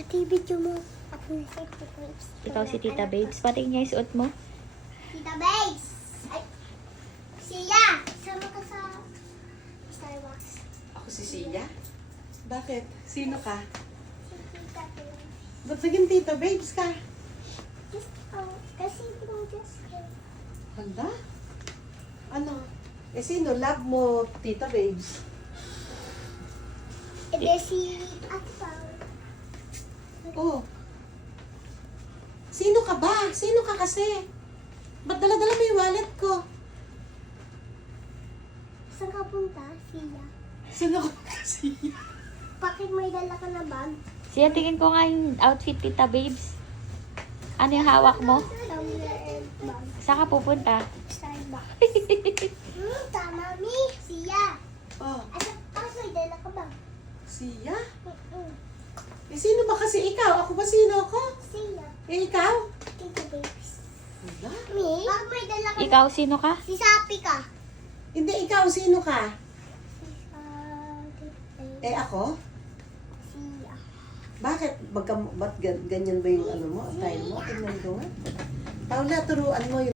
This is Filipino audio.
Ate, video mo. Ako na si Tita Babes. Ikaw si Tita Babes. Pati niya yung suot mo. Tita Babes! Ay! Siya! Sama ka sa Starbucks. Ako si Sia? Bakit? Sino ka? Si Tita Babes. Ba't naging Tita Babes ka? Just, kasi yung just Handa? Ano? Eh sino? Love mo, Tita Babes? E de si Ate Pao. Oh. Sino ka ba? Sino ka kasi? Ba't dala-dala mo yung wallet ko? Saan ka punta? Siya. Sino ka kasi? Bakit may dala ka na bag? Siya, tingin ko nga yung outfit, Tita Babes. Ano yung hawak mo? Tumbler and bag. Saan ka pupunta? Starbucks. Tama, Mi. Siya. Oh, Bakit may dala ka ba? Sia? Eh sino ba kasi ikaw? Ako ba sino ako? Siya. Eh ikaw? Tita Babes. Wala. Mi? Bakit may dala ka? Ikaw, sino ka? Si Sapi ka. Hindi, ikaw sino ka? Tita Babes. Eh ako? Siya. Bakit? Ba't ganyan ba yung ano mo? Style mo? Tingnan ko nga. Paula, turuan mo yung